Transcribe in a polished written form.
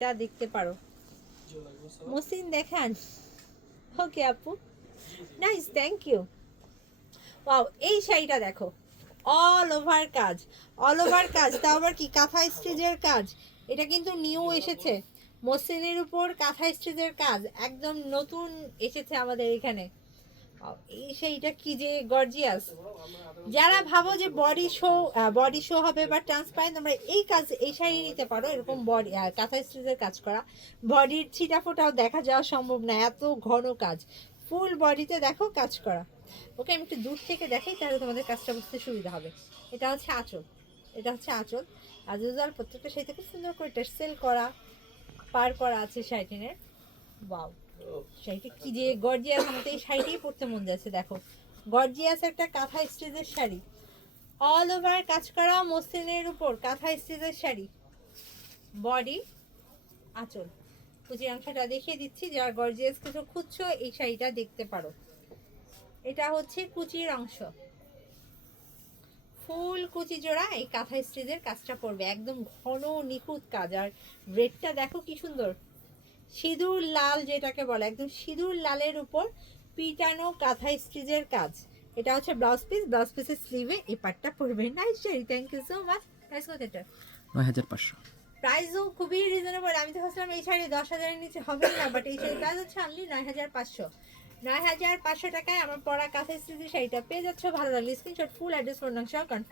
এটা দেখতে পারো। মসিন দেখান। ওকে আপু, নাইস, থ্যাংক ইউ। ওয়াও, এই শাড়িটা দেখো, অল ওভার কাজ, অল ওভার কাজ, তাও আবার কি কাঁথা স্টিচের কাজ। এটা কিন্তু নিউ এসেছে, মসলিনের উপর কাঁথা স্টিচের কাজ, একদম নতুন এসেছে আমাদের এখানে। এই শাড়িটা কি যে গর্জিয়াস। যারা ভাবো যে বডি শো হবে বা ট্রান্সপারেন্ট, তোমরা এই কাজ, এই শাড়ি নিতে পারো। এরকম বডি কাঁথা স্টিচের কাজ করা, বডির ছিটা ফোটাও দেখা যাওয়া সম্ভব না, এত ঘন কাজ, ফুল বডিতে দেখো কাজ করা। ওকে, আমি একটু দূর থেকে দেখাই, তাহলে তোমাদের কাজটা বুঝতে সুবিধা হবে। এটা হচ্ছে আঁচল, এটা হচ্ছে আঁচল। আজ ইউজাল প্রত্যেকটা শাড়িতে খুব সুন্দর করে টেক্সেল করা, পার করা আছে শাড়িটিনের। ওয়াও, শাড়িটা কি যে গর্জিয়াস, আমার তো এই শাড়িটাই পরতে মন যাচ্ছে। দেখো, গর্জিয়াস একটা কাঁথা স্টিচের শাড়ি, অল ওভার কাজ করা মসলিনের উপর কাঁথা স্টিচের শাড়ি, বডি, আঁচল। কুচির অংশটা দেখিয়ে দিচ্ছি, যারা গর্জিয়াস কিছু খুঁজছো এই শাড়িটা দেখতে পারো। এটা হচ্ছে কুচির অংশ, ফুল কুচি জোড়া এই কাঁথা স্টিচের কাজটা করবে, একদম ঘন নিখুঁত কাজ। আর রেডটা দেখো কি সুন্দর, সিঁদুর লাল যেটাকে বলে, একদম সিঁদুর লালের উপর পিটানো কাঁথা স্টিচের কাজ। এটা হচ্ছে ব্লাউজ পিস, ব্লাউজ পিসের স্লিভে এই পার্টটা পড়বে। Nice sari, thank you so much. Price কত এটা? ৯,৫০০। প্রাইসও খুবই রিজনেবল। আমি তো ভাবছিলাম এই শাড়ি 10,000-এর নিচে হবে না, বাট এই শাড়ির প্রাইস হচ্ছে অনলি 9,500। 9,500 টাকায় আমার পরা কাঁথা স্টিচের শাড়িটা পেয়ে যাচ্ছ। ভালো লাগলে স্ক্রিনশট, ফুল অ্যাড্রেস, ফোন নাম সহ কনফার্ম